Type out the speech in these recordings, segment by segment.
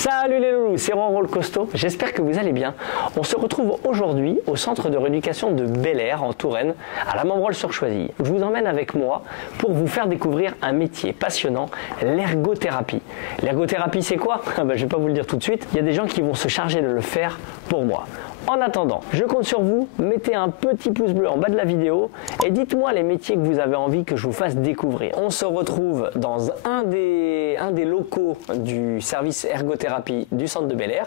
Salut les loulous, c'est Ronron le Costaud, j'espère que vous allez bien. On se retrouve aujourd'hui au centre de rééducation de Bel-Air en Touraine, à la Membrol-sur-Choisy. Je vous emmène avec moi pour vous faire découvrir un métier passionnant, l'ergothérapie. L'ergothérapie c'est quoi? Je ne vais pas vous le dire tout de suite, il y a des gens qui vont se charger de le faire pour moi. En attendant, je compte sur vous, mettez un petit pouce bleu en bas de la vidéo et dites-moi les métiers que vous avez envie que je vous fasse découvrir. On se retrouve dans un des locaux du service ergothérapie du centre de Bel-Air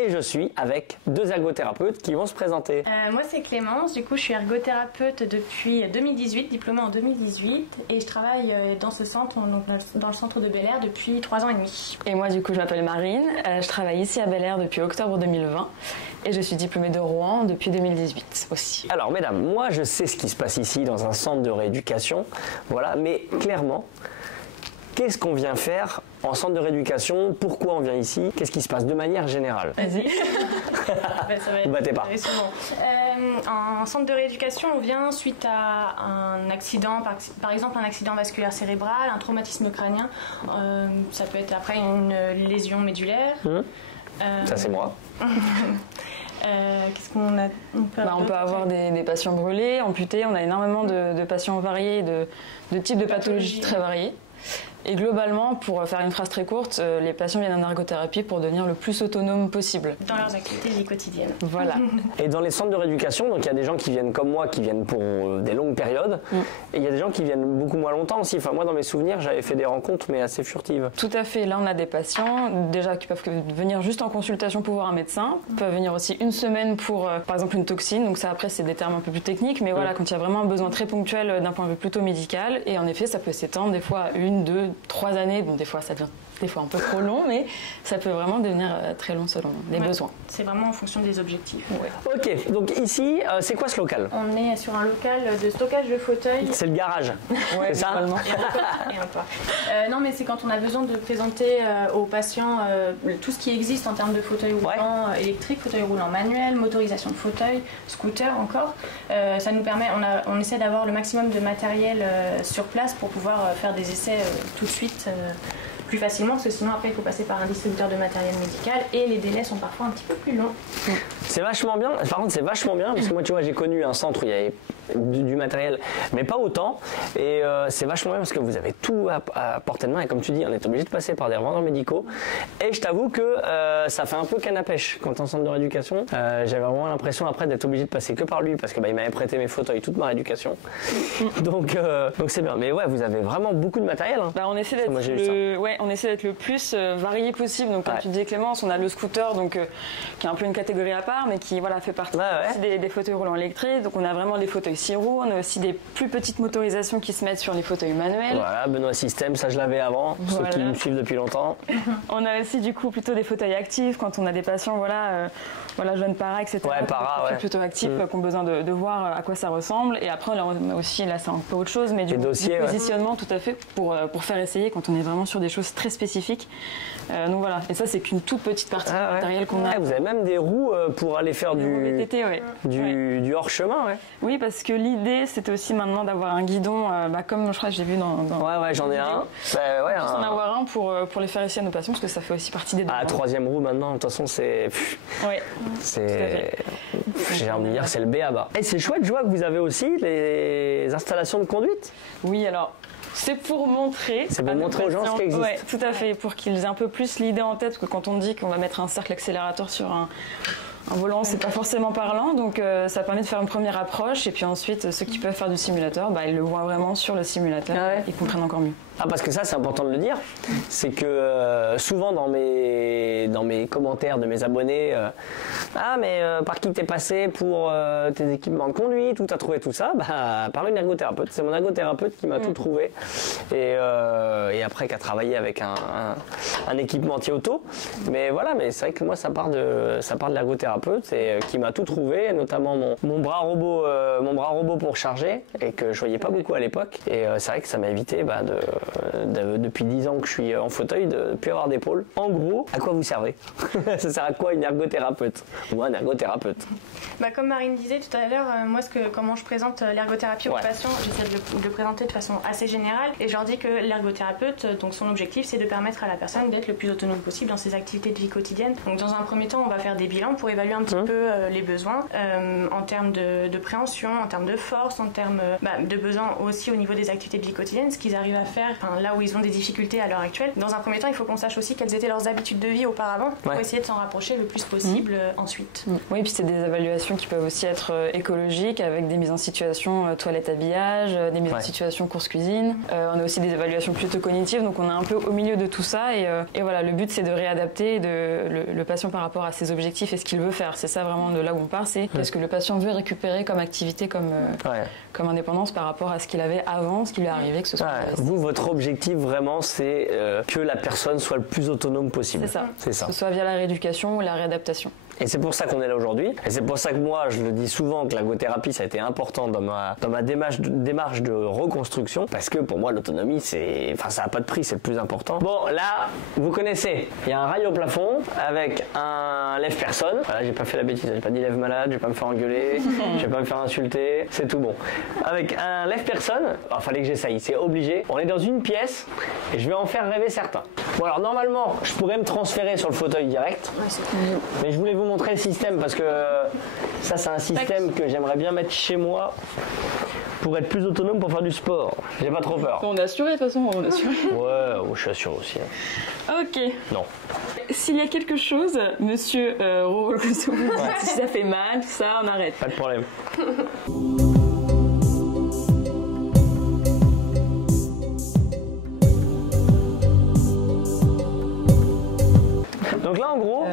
et je suis avec deux ergothérapeutes qui vont se présenter. Moi c'est Clémence, du coup je suis ergothérapeute depuis 2018, diplômée en 2018 et je travaille dans ce centre, donc dans le centre de Bel-Air depuis 3 ans et demi. Et moi du coup je m'appelle Marine, je travaille ici à Bel-Air depuis octobre 2020 et je suis diplômée de Rouen depuis 2018 aussi. Alors mesdames, moi je sais ce qui se passe ici dans un centre de rééducation, voilà, mais clairement, qu'est-ce qu'on vient faire en centre de rééducation? Pourquoi on vient ici? Qu'est-ce qui se passe de manière générale? Vas-y. Vous battez pas. En centre de rééducation, on vient suite à un accident, par exemple un accident vasculaire cérébral, un traumatisme crânien. Ça peut être après une lésion médulaire. Ça c'est moi. Qu'est-ce qu'on a? On peut avoir des patients brûlés, amputés, on a énormément de patients variés, de types de pathologies très variées. Et globalement, pour faire une phrase très courte, les patients viennent en ergothérapie pour devenir le plus autonome possible. Dans leurs activités vie quotidiennes. Voilà. Et dans les centres de rééducation, donc il y a des gens qui viennent comme moi, qui viennent pour des longues périodes, et il y a des gens qui viennent beaucoup moins longtemps aussi. Enfin, moi, dans mes souvenirs, j'avais fait des rencontres, mais assez furtives. Tout à fait. Là, on a des patients déjà qui peuvent venir juste en consultation pour voir un médecin, peuvent venir aussi une semaine pour, par exemple, une toxine. Donc ça, après, c'est des termes un peu plus techniques, mais voilà, quand il y a vraiment un besoin très ponctuel d'un point de vue plutôt médical, et en effet, ça peut s'étendre des fois à 1, 2, 3 années. Bon, des fois, ça devient un peu trop long, mais ça peut vraiment devenir très long selon les besoins. C'est vraiment en fonction des objectifs. Ouais. Ok, donc ici, c'est quoi ce local? On est sur un local de stockage de fauteuils. C'est le garage, ouais, c'est ça? Et encore. Non, mais c'est quand on a besoin de présenter aux patients tout ce qui existe en termes de fauteuils roulants électriques, fauteuils roulants manuels, motorisation de fauteuils, scooter encore. Ça nous permet, on essaie d'avoir le maximum de matériel sur place pour pouvoir faire des essais tout de suite. Plus facilement, parce que sinon après il faut passer par un distributeur de matériel médical et les délais sont parfois un petit peu plus longs. C'est vachement bien, par contre c'est vachement bien parce que moi tu vois j'ai connu un centre où il y avait du matériel mais pas autant et c'est vachement bien parce que vous avez tout à portée de main et comme tu dis on est obligé de passer par des revendeurs médicaux et je t'avoue que ça fait un peu canne à pêche quand t'es en centre de rééducation. J'avais vraiment l'impression après d'être obligé de passer que par lui parce que il m'avait prêté mes fauteuils toute ma rééducation donc c'est bien, mais ouais vous avez vraiment beaucoup de matériel hein. On essaie d'être le plus varié possible. Donc comme tu disais Clémence, on a le scooter donc qui est un peu une catégorie à part mais qui fait partie des fauteuils roulants électriques. Donc on a vraiment des fauteuils 6 roues, on a aussi des plus petites motorisations qui se mettent sur les fauteuils manuels. Voilà, Benoît Système, ça je l'avais avant, ceux qui me suivent depuis longtemps. On a aussi du coup plutôt des fauteuils actifs quand on a des patients jeunes para, etc. Plutôt actifs qui ont besoin de voir à quoi ça ressemble. Et après on a aussi, là c'est un peu autre chose, mais du positionnement tout à fait pour faire essayer quand on est vraiment sur des choses très spécifiques. Donc voilà, et ça c'est qu'une toute petite partie du matériel qu'on a. Vous avez même des roues pour aller faire du VTT, du hors-chemin. Oui, parce que l'idée c'était aussi maintenant d'avoir un guidon, comme je crois que j'ai vu dans j'en ai un. En avoir un pour les faire essayer à nos patients parce que ça fait aussi partie des demandes. La troisième roue maintenant, de toute façon c'est... J'ai envie de dire c'est le B.A.-ba. Et c'est chouette, je vois que vous avez aussi les installations de conduite. Oui, alors... C'est pour montrer. C'est pour montrer aux gens ce qui existe. Oui, tout à fait, pour qu'ils aient un peu plus l'idée en tête, parce que quand on dit qu'on va mettre un cercle accélérateur sur un volant, c'est pas forcément parlant, donc ça permet de faire une première approche, et puis ensuite ceux qui peuvent faire du simulateur, ils le voient vraiment sur le simulateur, ils comprennent encore mieux. Parce que ça c'est important de le dire, c'est que souvent dans mes commentaires de mes abonnés, par qui t'es passé pour tes équipements de conduite, où t'as trouvé tout ça, par une ergothérapeute, c'est mon ergothérapeute qui m'a tout trouvé, et après qui a travaillé avec un équipementier auto, mais c'est vrai que moi ça part de l'ergothérapeute et qui m'a tout trouvé, notamment mon bras robot pour charger, et que je voyais pas beaucoup à l'époque, et c'est vrai que ça m'a évité depuis 10 ans que je suis en fauteuil de ne plus avoir d'épaule. En gros, à quoi vous servez? Ça sert à quoi une ergothérapeute ou un ergothérapeute? Comme Marine disait tout à l'heure, moi comment je présente l'ergothérapie aux patients, j'essaie de le présenter de façon assez générale et je leur dis que l'ergothérapeute, donc son objectif c'est de permettre à la personne d'être le plus autonome possible dans ses activités de vie quotidienne. Donc dans un premier temps on va faire des bilans pour évaluer un petit peu les besoins en termes de préhension, en termes de force, en termes de besoins aussi au niveau des activités de vie quotidienne, ce qu'ils arrivent à faire là où ils ont des difficultés à l'heure actuelle. Dans un premier temps il faut qu'on sache aussi quelles étaient leurs habitudes de vie auparavant pour essayer de s'en rapprocher le plus possible ensuite. Oui, puis c'est des évaluations qui peuvent aussi être écologiques avec des mises en situation toilette-habillage, des mises en situation course-cuisine. On a aussi des évaluations plutôt cognitives, donc on est un peu au milieu de tout ça et voilà, le but c'est de réadapter le patient par rapport à ses objectifs et ce qu'il veut faire. C'est ça vraiment de là où on part, c'est qu'est-ce que le patient veut récupérer comme activité, comme indépendance par rapport à ce qu'il avait avant, ce qui lui est arrivé, que ce soit... Vous, votre objectif vraiment c'est que la personne soit le plus autonome possible. C'est ça. Que ce soit via la rééducation ou la réadaptation. Et c'est pour ça qu'on est là aujourd'hui. Et c'est pour ça que moi, je le dis souvent que l'ergothérapie, ça a été important dans ma démarche de reconstruction. Parce que pour moi, l'autonomie, ça n'a pas de prix, c'est le plus important. Bon, là, vous connaissez. Il y a un rail au plafond avec un lève-personne. Voilà, j'ai pas fait la bêtise, j'ai pas dit lève-malade, je vais pas me faire engueuler, je vais pas me faire insulter, c'est tout bon. Avec un lève-personne, fallait que j'essaye, c'est obligé. On est dans une pièce et je vais en faire rêver certains. Bon, alors normalement, je pourrais me transférer sur le fauteuil direct. Mais je voulais vous montrer le système parce que ça c'est un système que j'aimerais bien mettre chez moi pour être plus autonome pour faire du sport. J'ai pas trop peur. On est assuré de toute façon, on est assuré. Ouais, je suis assuré aussi. Ok. Non. S'il y a quelque chose, monsieur si ça fait mal, tout ça, on arrête. Pas de problème. Donc là en gros,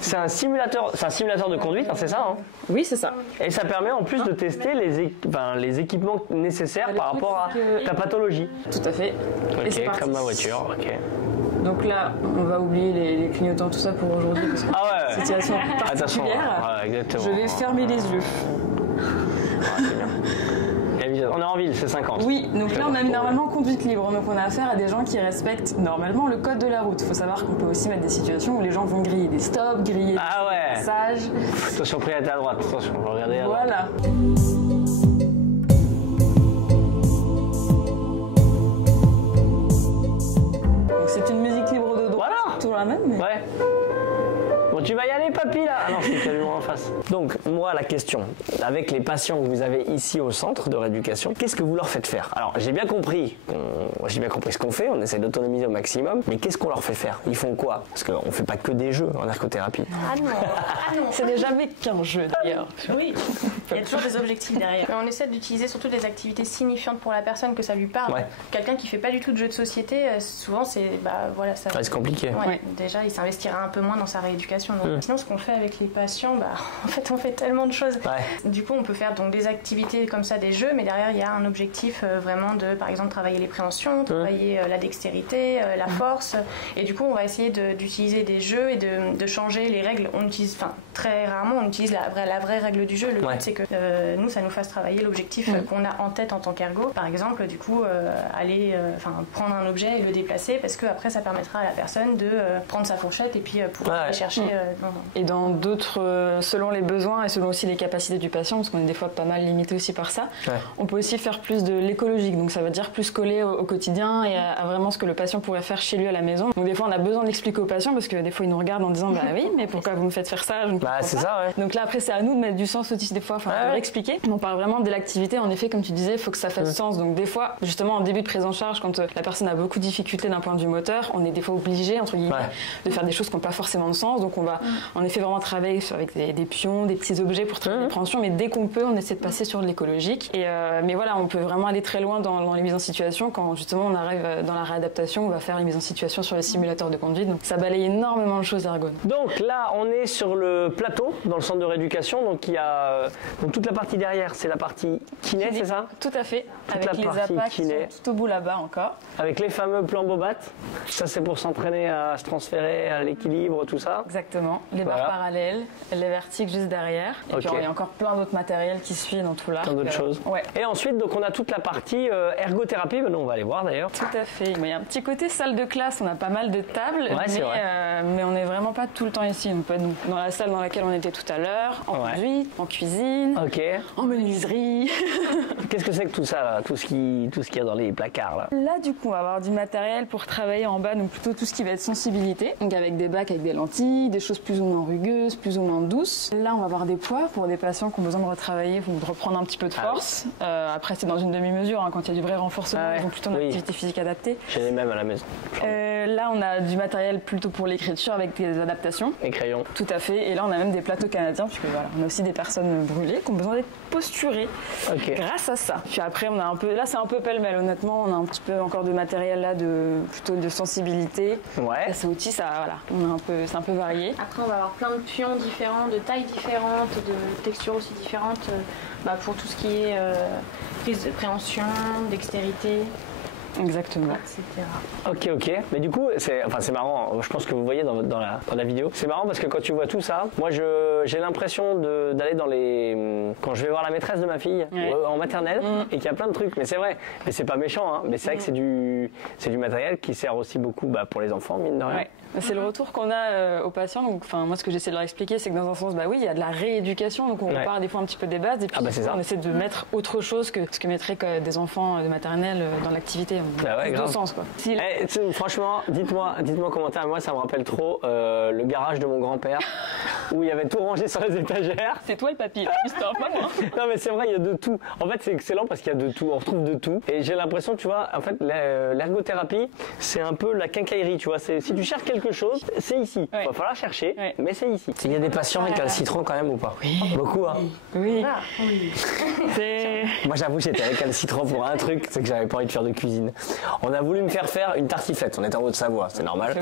c'est un simulateur de conduite, c'est ça hein? Oui, c'est ça. Et ça permet en plus de tester les équipements nécessaires par rapport à ta pathologie. Tout à fait. Ok, et c'est parti. comme ma voiture, ok. Donc là, on va oublier les clignotants, tout ça pour aujourd'hui parce que c'est une situation particulière. Exactement. Je vais fermer les yeux. C'est bien. On est en ville, c'est 50. Oui, donc là on a mis normalement conduite libre, donc on a affaire à des gens qui respectent normalement le code de la route. Il faut savoir qu'on peut aussi mettre des situations où les gens vont griller des stops, griller des passages. Attention, priorité à droite, attention, on va regarder à droite. Voilà. Donc c'est une musique libre de droite, toujours la même. Mais... Ouais. Bon, tu vas y aller, papy, là? Ah non, c'est quasiment en face. Donc, moi, la question, avec les patients que vous avez ici au centre de rééducation, qu'est-ce que vous leur faites faire? Alors, j'ai bien compris ce qu'on fait, on essaie d'autonomiser au maximum, mais qu'est-ce qu'on leur fait faire? Ils font quoi? Parce qu'on ne fait pas que des jeux en ergothérapie. Ah non. Ce n'est jamais qu'un jeu, d'ailleurs. Oui, il y a toujours des objectifs derrière. On essaie d'utiliser surtout des activités significantes pour la personne, que ça lui parle. Ouais. Quelqu'un qui ne fait pas du tout de jeux de société, souvent, c'est compliqué. Ouais, déjà, il s'investira un peu moins dans sa rééducation. Donc, sinon, ce qu'on fait avec les patients, en fait, on fait tellement de choses. Ouais. Du coup, on peut faire donc des activités comme ça, des jeux, mais derrière, il y a un objectif vraiment de, par exemple, travailler les préhensions, travailler la dextérité, la force. Et du coup, on va essayer d'utiliser des jeux et de changer les règles. On utilise, très rarement, on utilise la vraie règle du jeu. Le but, c'est que nous, ça nous fasse travailler l'objectif qu'on a en tête en tant qu'ergo. Par exemple, du coup, aller prendre un objet et le déplacer, parce que après, ça permettra à la personne de prendre sa fourchette et puis pouvoir aller chercher. Et dans d'autres, selon les besoins et selon aussi les capacités du patient, parce qu'on est des fois pas mal limité aussi par ça, on peut aussi faire plus de l'écologique. Donc ça veut dire plus coller au quotidien et à vraiment ce que le patient pourrait faire chez lui à la maison. Donc des fois, on a besoin d'expliquer au patient parce que des fois, ils nous regardent en disant oui, mais pourquoi vous me faites faire ça? Je ne comprends pas. C'est ça, ouais. Donc là, après, c'est à nous de mettre du sens aussi des fois, de leur expliquer. On parle vraiment de l'activité. En effet, comme tu disais, il faut que ça fasse sens. Donc des fois, justement, en début de prise en charge, quand la personne a beaucoup de difficultés d'un point de vue moteur, on est des fois obligé, entre guillemets, de faire des choses qui n'ont pas forcément de sens. Donc on va en effet vraiment travailler avec des pions, des petits objets pour travailler les préhensions, mais dès qu'on peut, on essaie de passer sur de l'écologique. Mais voilà, on peut vraiment aller très loin dans les mises en situation. Quand justement on arrive dans la réadaptation, on va faire les mises en situation sur les simulateurs de conduite. Donc ça balaye énormément de choses ergones. Donc là, on est sur le plateau, dans le centre de rééducation. Donc il y a Donc toute la partie derrière, c'est la partie kiné, c'est ça? Tout à fait. Toute Avec la les partie appâts qui kiné. sont tout au bout là-bas encore. Avec les fameux plans Bobat. Ça, c'est pour s'entraîner à se transférer à l'équilibre, tout ça. Exactement. Les barres Voilà. parallèles, les vertiques juste derrière. Et Ok. puis il y a encore plein d'autres matériels qui suivent dans tout l'arc. Plein d'autres choses. Ouais. Et ensuite, donc on a toute la partie ergothérapie. Maintenant, on va aller voir d'ailleurs. Tout à fait. Mais il y a un petit côté salle de classe, on a pas mal de tables, c'est vrai. mais on n'est vraiment pas tout le temps ici. On peut être dans la salle dans laquelle on était tout à l'heure, en Ouais. conduite, en cuisine, Ok. en menuiserie. Qu'est-ce que c'est que tout ça, là, tout ce qu'il y a dans les placards là? Là, du coup, on va avoir du matériel pour travailler en bas, donc plutôt tout ce qui va être sensibilité. Donc avec des bacs avec des lentilles, des choses plus ou moins rugueuses, plus ou moins douces. Là, on va avoir des poids pour des patients qui ont besoin de retravailler ou de reprendre un petit peu de force. Après, c'est dans une demi-mesure, hein, quand il y a du vrai renforcement, Ah ouais. donc plutôt une Oui. activité physique adaptée. J'ai les mêmes à la maison. Là, on a du matériel plutôt pour l'écriture avec des adaptations. Les crayons. Tout à fait. Et là, on a même des plateaux canadiens, puisque voilà, on a aussi des personnes brûlées qui ont besoin d'être posturées Ok. grâce à ça. Puis après, on a un peu, là, c'est un peu pêle-mêle, honnêtement. On a un petit peu encore de matériel là, plutôt de sensibilité. Ouais. Là, c'est outils, ça, voilà, c'est un peu varié. Après, on va avoir plein de pions différents, de tailles différentes, de textures aussi différentes pour tout ce qui est prise de préhension, dextérité, Exactement. etc. Ok. Mais du coup, c'est marrant. Je pense que vous voyez dans la vidéo. C'est marrant parce que quand tu vois tout ça, moi, j'ai l'impression d'aller dans les. Quand je vais voir la maîtresse de ma fille Ouais. en maternelle et qu'il y a plein de trucs. Mais c'est vrai. Mais c'est pas méchant. Hein. Mais c'est vrai que c'est du matériel qui sert aussi beaucoup pour les enfants, mine de rien. Ouais. C'est le retour qu'on a aux patients. Donc, moi, ce que j'essaie de leur expliquer, c'est que dans un sens, oui, il y a de la rééducation. Donc, on Ouais. repart des fois un petit peu des bases. Et puis, c'est ça. on essaie de mettre autre chose que ce que mettraient des enfants de maternelle dans l'activité. Bah ouais, Plus grave. de sens, quoi. Franchement, dites-moi en commentaire. Moi, ça me rappelle trop le garage de mon grand-père où il y avait tout rangé sur les étagères. C'est toi le papy, là. C'est pas moi. Non mais c'est vrai, il y a de tout. En fait, c'est excellent parce qu'il y a de tout, on retrouve de tout. Et j'ai l'impression, tu vois, en fait, l'ergothérapie, c'est un peu la quincaillerie, tu vois. Si tu cherches quelque chose, c'est ici. Ouais. Va falloir chercher, Ouais. mais c'est ici. Il y a des patients avec un citron quand même ou pas? Oui. Beaucoup, hein. Oui. Ah, oui. C'est... Moi, j'avoue, j'étais avec un citron pour un truc, c'est que j'avais pas envie de faire de cuisine. On a voulu me faire une tartiflette. On était en Haute-Savoie, c'est normal.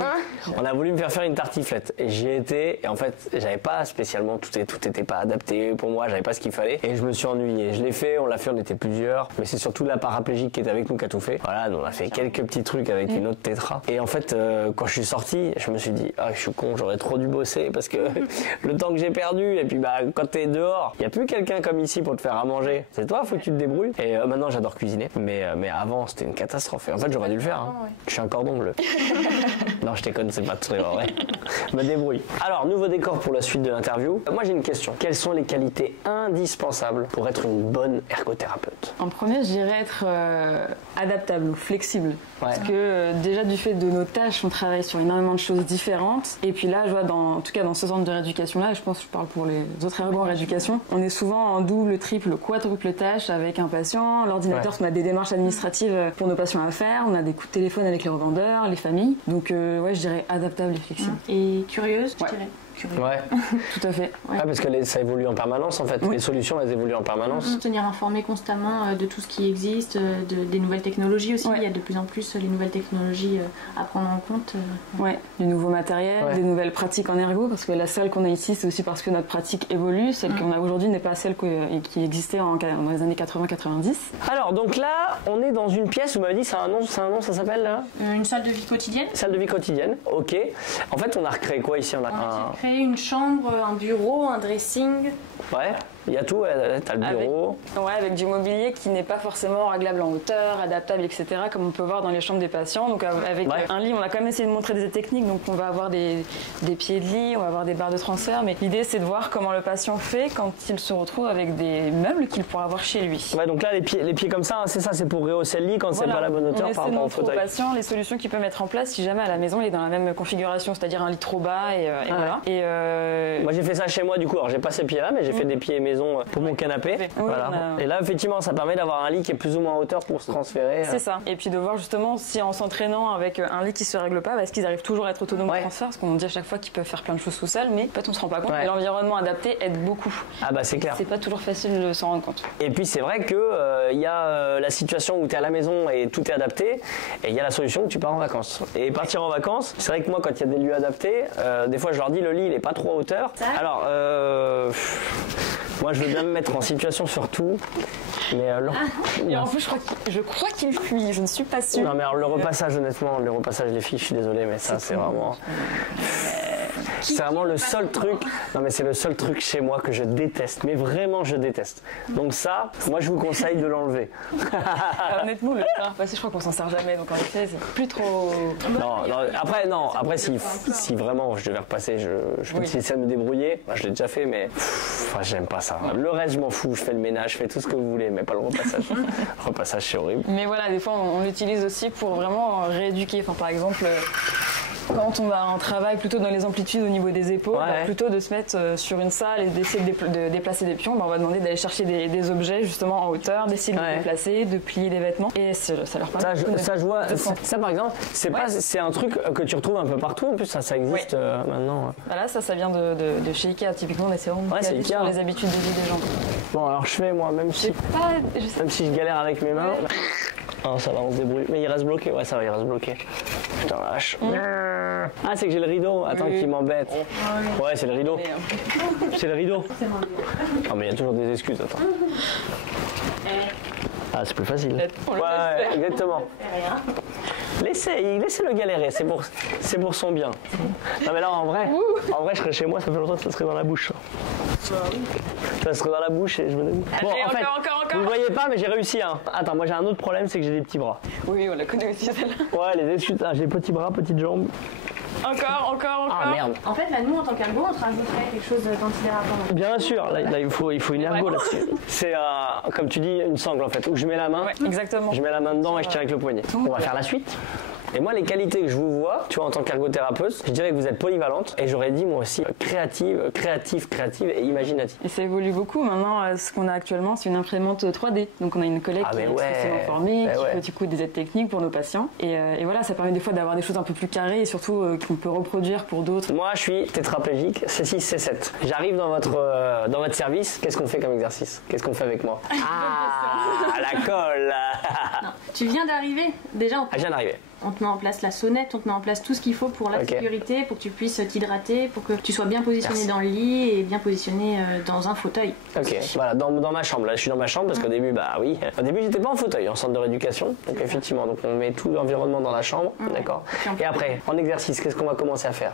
On a voulu me faire faire une tartiflette et j'y étais. Et en fait, j'avais pas spécialement tout était pas adapté pour moi. J'avais pas ce qu'il fallait et je me suis ennuyé. Je l'ai fait, on l'a fait, on était plusieurs. Mais c'est surtout la paraplégique qui était avec nous qui a tout fait. Voilà, nous on a fait quelques petits trucs avec une autre tétra. Et en fait, quand je suis sorti, je me suis dit, ah, je suis con, j'aurais trop dû bosser parce que le temps que j'ai perdu. Et puis quand t'es dehors, y a plus quelqu'un comme ici pour te faire à manger. C'est toi, faut que tu te débrouilles. Et maintenant, j'adore cuisiner. Mais avant, c'était une catastrophe. Et en fait, j'aurais dû le faire. Hein. Ouais. Je suis un cordon bleu. Non, je déconne, c'est pas très vrai. Je me débrouille. Alors, nouveau décor pour la suite de l'interview. Moi, j'ai une question. Quelles sont les qualités indispensables pour être une bonne ergothérapeute? En premier, je dirais être adaptable ou flexible. Ouais. Parce que déjà du fait de nos tâches, on travaille sur énormément de choses différentes. Et puis là, je vois en tout cas dans ce centre de rééducation-là, et je pense que je parle pour les autres ergos en rééducation, on est souvent en double, triple, quadruple tâche avec un patient. L'ordinateur, Ouais. on a des démarches administratives pour nos patients à faire, on a des coups de téléphone avec les revendeurs, les familles. Donc ouais, je dirais adaptable et flexible. Et curieuse, Ouais. je dirais. Curieux. Ouais. Tout à fait. Ouais, parce que ça évolue en permanence en fait. Oui. Les solutions, elles évoluent en permanence. Tenir informé constamment de tout ce qui existe, des nouvelles technologies aussi. Ouais. Il y a de plus en plus les nouvelles technologies à prendre en compte. Ouais, du nouveau matériel, Ouais. des nouvelles pratiques en ergo, parce que la salle qu'on a ici, c'est aussi parce que notre pratique évolue. Celle qu'on a aujourd'hui n'est pas celle qui existait dans les années 80-90. Alors, donc là, on est dans une pièce, vous m'avez dit, c'est un nom, ça s'appelle là Une salle de vie quotidienne. Salle de vie quotidienne. Ok. En fait, on a recréé quoi ici? On a On a créé une chambre, un bureau, un dressing. Ouais, il y a tout, t'as le bureau. Ouais, avec du mobilier qui n'est pas forcément réglable en hauteur, adaptable, etc., comme on peut voir dans les chambres des patients. Donc avec Ouais. un lit, on a quand même essayé de montrer des techniques. Donc on va avoir des pieds de lit, on va avoir des barres de transfert. Mais l'idée, c'est de voir comment le patient fait quand il se retrouve avec des meubles qu'il pourra avoir chez lui. Ouais, donc là, les pieds comme ça, hein, c'est ça, c'est pour rehausser le lit quand c'est Voilà. pas la bonne hauteur On par essaie de rapport au montrer au fauteuil. patient les solutions qu'il peut mettre en place si jamais à la maison il est dans la même configuration, c'est-à-dire un lit trop bas et voilà. Et Moi j'ai fait ça chez moi du coup, alors j'ai pas ces pieds là mais j'ai fait des pieds maison pour mon canapé. Oui, Voilà. on a- Et là effectivement ça permet d'avoir un lit qui est plus ou moins en hauteur pour se transférer. c'est ça. Et puis de voir justement si en s'entraînant avec un lit qui se règle pas, est-ce qu'ils arrivent toujours à être autonomes Ouais. au transfert, parce qu'on dit à chaque fois qu'ils peuvent faire plein de choses tout seuls, mais en fait on se rend pas compte. Ouais. Et l'environnement adapté aide beaucoup. Ah bah c'est clair. C'est pas toujours facile de s'en rendre compte. Et puis c'est vrai que il y a la situation où tu es à la maison et tout est adapté et il y a la solution où tu pars en vacances. Et partir en vacances, c'est vrai que moi quand il y a des lieux adaptés, des fois je leur dis le lit il est pas trop à hauteur. Ça. Alors Moi, je veux bien me mettre en situation sur tout, mais Et en plus, je crois qu'il fuit, je ne suis pas sûre. Non, mais alors le repassage, honnêtement, le repassage des filles, je suis désolé, mais ça, c'est vraiment... C'est vraiment le seul truc. Non, mais c'est le seul truc chez moi que je déteste. Mais vraiment, je déteste. Donc ça, moi, je vous conseille de l'enlever. Honnêtement, le fer repassé, je crois qu'on s'en sert jamais. Donc en effet, c'est plus trop. Non, après, si vraiment je devais repasser, je peux essayer de me débrouiller. Moi, je l'ai déjà fait, mais j'aime pas ça. Le reste, je m'en fous. Je fais le ménage, je fais tout ce que vous voulez, mais pas le repassage. Le repassage, c'est horrible. Mais voilà, des fois, on l'utilise aussi pour vraiment rééduquer. Enfin, par exemple. Quand on va en travail plutôt dans les amplitudes au niveau des épaules, plutôt de se mettre sur une salle et d'essayer de déplacer des pions, on va demander d'aller chercher des objets justement en hauteur, d'essayer de les déplacer, de plier des vêtements et ça leur permet ça, je vois, ça par exemple, c'est un truc que tu retrouves un peu partout, en plus ça existe maintenant. Voilà, ça vient de chez Ikea, typiquement, on essaie vraiment de sur les habitudes de vie des gens. Bon, alors je fais moi, même si je galère avec mes mains. Oh, ça va, on se débrouille. Mais il reste bloqué, ça va, il reste bloqué. Putain, la vache. Ah, c'est que j'ai le rideau. Attends, qui m'embête. Ouais, c'est le rideau. C'est le rideau. Non, mais il y a toujours des excuses, attends. Ah, c'est plus facile. Ouais, exactement. Laissez-le galérer, c'est pour son bien. Non, mais là, en vrai, je serais chez moi, ça fait longtemps que ça serait dans la bouche. Ça serait dans la bouche et je me dis... Bon, en fait, vous ne voyez pas, mais j'ai réussi. Hein. Attends, moi j'ai un autre problème, c'est que j'ai des petits bras. Oui, on la connaît aussi, celle-là. Ouais, les excuses, j'ai petits bras, petites jambes. Encore. Ah merde. En fait, là, nous, en tant qu'ergo, on te rajouterait quelque chose d'antidérapant. Bien sûr, là il faut une ergo là-dessus. C'est, comme tu dis, une sangle en fait, où je mets la main. Ouais, exactement. Je mets la main dedans et je tire avec le poignet. On va faire la suite. Et moi, les qualités que je vous vois, tu vois, en tant qu'ergothérapeute, je dirais que vous êtes polyvalente et j'aurais dit moi aussi créative et imaginative. Et ça évolue beaucoup. Maintenant, ce qu'on a actuellement, c'est une imprimante 3D. Donc on a une collègue qui est spécialement formée, qui fait du coup des aides techniques pour nos patients. Et voilà, ça permet des fois d'avoir des choses un peu plus carrées et surtout qu'on peut reproduire pour d'autres. Moi, je suis tétraplégique, C6, C7. J'arrive dans votre service, qu'est-ce qu'on fait comme exercice? Qu'est-ce qu'on fait avec moi? Ah, la colle. Non, tu viens d'arriver. Déjà, je viens d'arriver. On te met en place la sonnette, on te met en place tout ce qu'il faut pour la sécurité, pour que tu puisses t'hydrater, pour que tu sois bien positionné dans le lit et bien positionné dans un fauteuil. Ok, voilà, dans ma chambre. Là, je suis dans ma chambre parce qu'au début, au début, j'étais pas en fauteuil, en centre de rééducation. Donc effectivement, on met tout l'environnement dans la chambre, d'accord. Et après, en exercice, qu'est-ce qu'on va commencer à faire?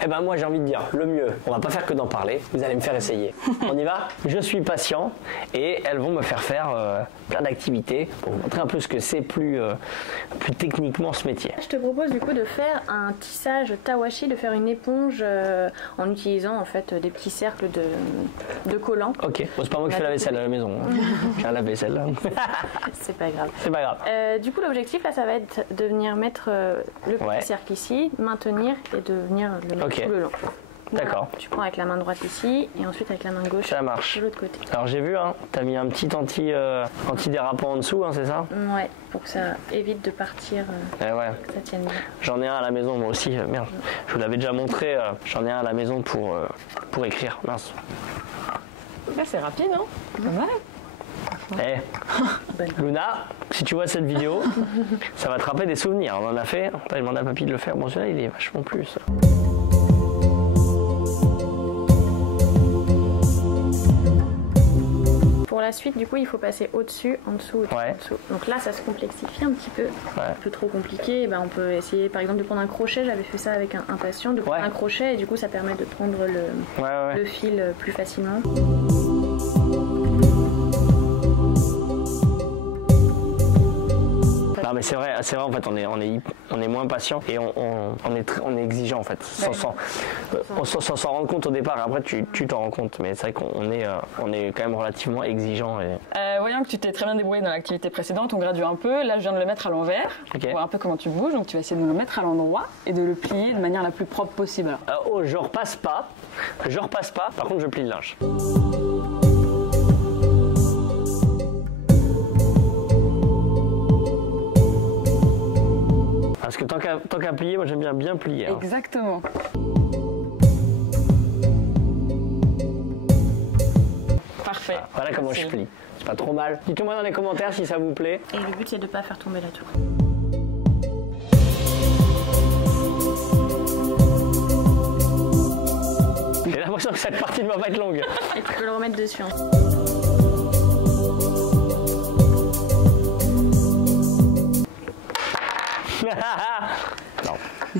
Eh ben moi, j'ai envie de dire, le mieux, on va pas faire que d'en parler. Vous allez me faire essayer. On y va? Je suis patient et elles vont me faire plein d'activités pour vous montrer un peu ce que c'est plus techniquement ce métier. Je te propose du coup de faire un tissage tawashi, de faire une éponge en utilisant en fait des petits cercles de collants. Ok, bon, c'est pas moi qui fais la vaisselle à la maison. J'ai un lave-vaisselle là. C'est pas grave. C'est pas grave. Du coup, l'objectif là, ça va être de venir mettre le petit cercle ici, maintenir et de venir le mettre tout le long. D'accord. Tu prends avec la main droite ici et ensuite avec la main gauche de l'autre côté. Alors j'ai vu, t'as mis un petit antidérapant en dessous, c'est ça? Ouais, pour que ça évite de partir, que ça tienne bien. J'en ai un à la maison moi aussi, merde. Je vous l'avais déjà montré, j'en ai un à la maison pour écrire, mince. Là c'est rapide, hein? Pas mal. Luna, si tu vois cette vidéo, ça va te rappeler des souvenirs. On en a fait, t'as demandé à papy de le faire. Bon, celui-là, il est vachement plus. Pour la suite, du coup, il faut passer au-dessus, en dessous, en dessous. Donc là, ça se complexifie un petit peu. Un peu trop compliqué. On peut essayer, par exemple, de prendre un crochet. J'avais fait ça avec un patient, de prendre un crochet et du coup, ça permet de prendre le fil plus facilement. Non mais c'est vrai en fait on est moins patient et on est exigeant en fait sans s'en rendre compte au départ. Après tu t'en rends compte, mais c'est vrai qu'on est quand même relativement exigeant. Voyant que tu t'es très bien débrouillé dans l'activité précédente, on gradue un peu. Là je viens de le mettre à l'envers pour voir un peu comment tu bouges. Donc tu vas essayer de nous le mettre à l'endroit et de le plier de manière la plus propre possible. Je repasse pas. Par contre je plie le linge. Parce que tant qu'à plier, moi j'aime bien plier. Exactement. Parfait. Voilà comment je plie. C'est pas trop mal. Dites-moi dans les commentaires si ça vous plaît. Et le but c'est de ne pas faire tomber la tour. J'ai l'impression que cette partie ne va pas être longue. Et tu peux le remettre dessus. Hein. Non,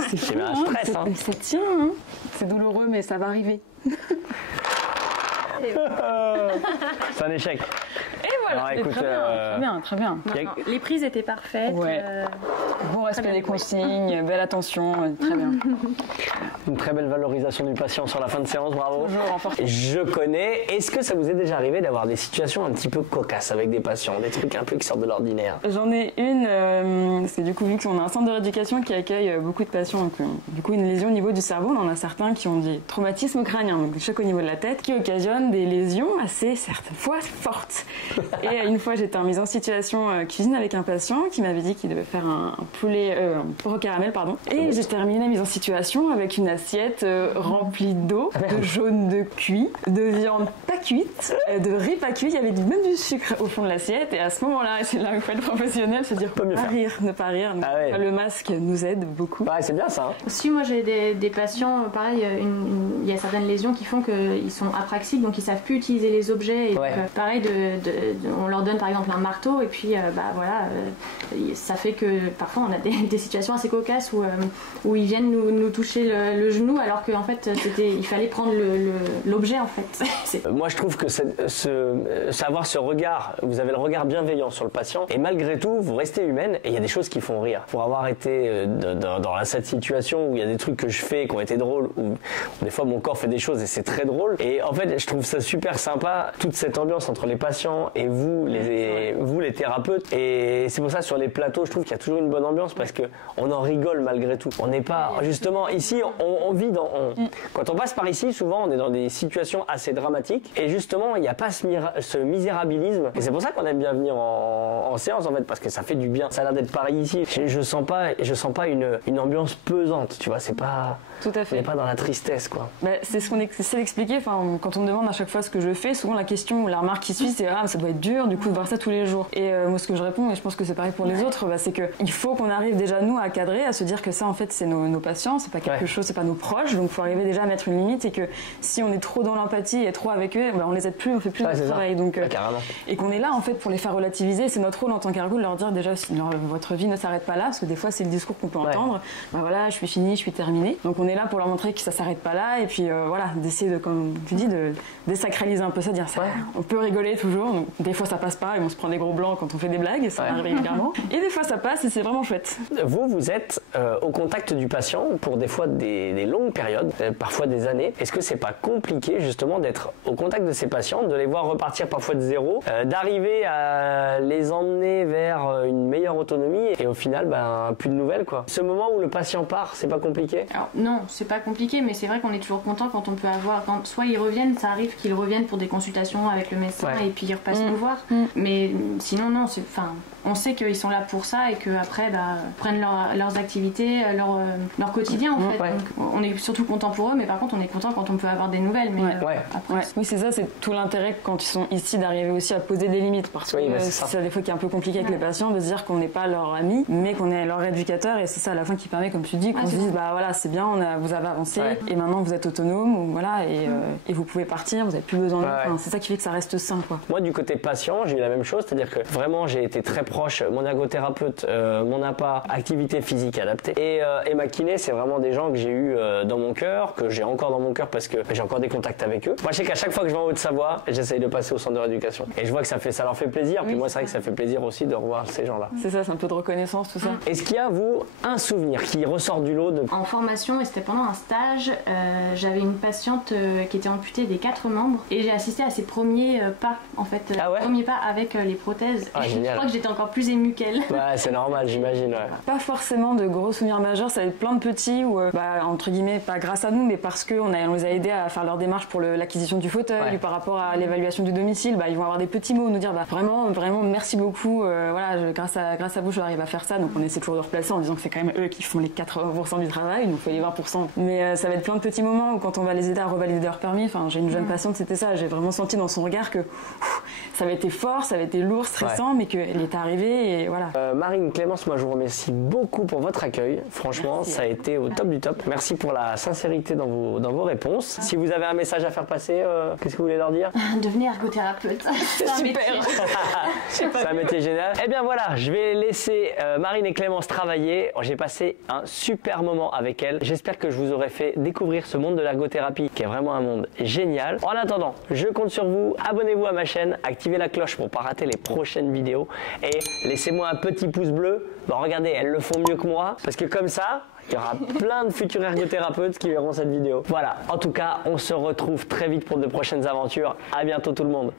c'est un stress. Hein. C'est tien, hein. C'est douloureux, mais ça va arriver. C'est un échec. Et voilà, alors, écoute, très bien, très bien. Les prises étaient parfaites. Ouais. Bon respect des consignes, belle attention, très bien. Une très belle valorisation du patient sur la fin de séance, bravo. Toujours renforcé. Je connais. Est-ce que ça vous est déjà arrivé d'avoir des situations un petit peu cocasses avec des patients, des trucs un peu qui sortent de l'ordinaire? J'en ai une, c'est du coup vu qu'on a un centre de rééducation qui accueille beaucoup de patients, donc, du coup une lésion au niveau du cerveau, on en a certains qui ont des traumatismes crâniens, donc des chocs au niveau de la tête, qui occasionnent des lésions assez certaines fois fortes. Et une fois j'étais en mise en situation cuisine avec un patient qui m'avait dit qu'il devait faire un poulet au caramel, pardon. Et j'ai terminé la mise en situation avec une assiette remplie d'eau, de jaune de cuit, de viande pas cuite, de riz pas cuit, il y avait même du sucre au fond de l'assiette. Et à ce moment-là, et c'est là où il faut être professionnel, se dire pas rire, ne pas rire. Donc, le masque nous aide beaucoup. Ouais, c'est bien ça. Hein. Si moi j'ai des patients, pareil, il y a certaines lésions qui font qu'ils sont apraxiques, donc ils savent plus utiliser les objets. Et donc, pareil, on leur donne par exemple un marteau et puis ça fait que parfois on a des situations assez cocasses où ils viennent nous toucher le genou alors qu'en fait il fallait prendre l'objet en fait. Moi je trouve que savoir ce regard, vous avez le regard bienveillant sur le patient et malgré tout vous restez humaine et il y a des choses qui font rire. Pour avoir été dans cette situation où il y a des trucs que je fais qui ont été drôles, où des fois mon corps fait des choses et c'est très drôle, et en fait je trouve ça super sympa toute cette ambiance entre les patients et vous les thérapeutes, et c'est pour ça sur les plateaux je trouve qu'il y a toujours une bonne ambiance parce que on en rigole malgré tout. On n'est pas justement ici, on vit quand on passe par ici souvent on est dans des situations assez dramatiques et justement il n'y a pas ce misérabilisme, et c'est pour ça qu'on aime bien venir en séance en fait, parce que ça fait du bien. Ça a l'air d'être pareil ici. Je sens pas une ambiance pesante, tu vois, c'est pas. Tout à fait. On n'est pas dans la tristesse, quoi. C'est ce qu'on essaie d'expliquer. Enfin, quand on me demande à chaque fois ce que je fais, souvent la question ou la remarque qui suit, c'est ça doit être dur, du coup, de voir ça tous les jours. Et moi, ce que je réponds, et je pense que c'est pareil pour les autres, c'est que il faut qu'on arrive déjà nous à cadrer, à se dire que ça, en fait, c'est nos patients, c'est pas quelque chose, c'est pas nos proches. Donc, il faut arriver déjà à mettre une limite, et que si on est trop dans l'empathie et trop avec eux, on les aide plus, on fait plus notre travail. Donc, et qu'on est là, en fait, pour les faire relativiser. C'est notre rôle en tant qu'ergo de leur dire déjà, votre vie ne s'arrête pas là, parce que des fois, c'est le discours qu'on peut entendre. Voilà, je suis fini, je suis terminé. Donc, on est là pour leur montrer que ça s'arrête pas là, et puis d'essayer de, comme tu dis, de désacraliser un peu ça, dire ça. On peut rigoler toujours, donc des fois ça passe pas et on se prend des gros blancs quand on fait des blagues, ça arrive régulièrement, et des fois ça passe et c'est vraiment chouette. Vous êtes au contact du patient pour des fois des longues périodes, parfois des années. Est-ce que c'est pas compliqué justement d'être au contact de ces patients, de les voir repartir parfois de zéro, d'arriver à les emmener vers une meilleure autonomie et au final plus de nouvelles, quoi. Ce moment où le patient part, c'est pas compliqué? Alors non, c'est pas compliqué, mais c'est vrai qu'on est toujours content quand on peut avoir, soit ils reviennent, ça arrive qu'ils reviennent pour des consultations avec le médecin et puis ils repassent nous voir. Mais sinon non, on sait qu'ils sont là pour ça et qu'après prennent leurs activités, leur quotidien en fait. Donc, on est surtout content pour eux, mais par contre on est content quand on peut avoir des nouvelles. Mais après, oui, c'est ça, c'est tout l'intérêt quand ils sont ici d'arriver aussi à poser des limites, parce que c'est des fois qui est un peu compliqué avec les patients de se dire qu'on n'est pas leur ami, mais qu'on est leur éducateur, et c'est ça à la fin qui permet, comme tu dis, qu'on se dise voilà, c'est bien, vous avez avancé et maintenant vous êtes autonome, ou voilà, et vous pouvez partir, vous n'avez plus besoin de nous. C'est ça qui fait que ça reste sain, quoi. Moi du côté patient, j'ai eu la même chose, c'est-à-dire que vraiment j'ai été très proche, mon ergothérapeute, mon APA, activité physique adaptée, et ma kiné, c'est vraiment des gens que j'ai eu dans mon cœur, que j'ai encore dans mon cœur parce que j'ai encore des contacts avec eux. Moi je sais qu'à chaque fois que je vais en Haute-Savoie, j'essaye de passer au centre de rééducation, et je vois que ça leur fait plaisir, puis moi c'est vrai que ça fait plaisir aussi de revoir ces gens-là. C'est ça, c'est un peu de reconnaissance, tout ça. Est-ce qu'il y a, vous, un souvenir qui ressort du lot En formation, et c'était pendant un stage, j'avais une patiente qui était amputée des 4 membres, et j'ai assisté à ses premiers pas, en fait, premiers pas avec les prothèses. Je crois que j'étais encore plus émue qu'elle. C'est normal, j'imagine. Pas forcément de gros souvenirs majeurs, ça va être plein de petits où, entre guillemets, pas grâce à nous, mais parce qu'on les a aidés à faire leur démarche pour l'acquisition du fauteuil, par rapport à l'évaluation du domicile, ils vont avoir des petits mots, nous dire vraiment merci beaucoup, grâce à vous, j'arrive à faire ça. Donc on essaie toujours de replacer en disant que c'est quand même eux qui font les 80% du travail, donc il faut les voir 100%. Mais ça va être plein de petits moments où quand on va les aider à revalider leur permis, enfin j'ai une jeune patiente, c'était ça, j'ai vraiment senti dans son regard que ça avait été fort, ça avait été lourd, stressant, mais qu'elle est arrivée et voilà. Marine, Clémence, moi je vous remercie beaucoup pour votre accueil. Franchement, merci. Ça a été au top du top. Merci pour la sincérité dans vos réponses. Si vous avez un message à faire passer, qu'est-ce que vous voulez leur dire? Devenez ergothérapeute. C'est super. C'est un métier génial. Eh bien voilà, je vais laisser Marine et Clémence travailler. J'ai passé un super moment avec elles. J'espère que je vous aurai fait découvrir ce monde de l'ergothérapie qui est vraiment un monde génial. En attendant, je compte sur vous. Abonnez-vous à ma chaîne, activez la cloche pour ne pas rater les prochaines vidéos et laissez-moi un petit pouce bleu. Bon, regardez, elles le font mieux que moi parce que comme ça, il y aura plein de futurs ergothérapeutes qui verront cette vidéo. Voilà, en tout cas, on se retrouve très vite pour de prochaines aventures. À bientôt tout le monde.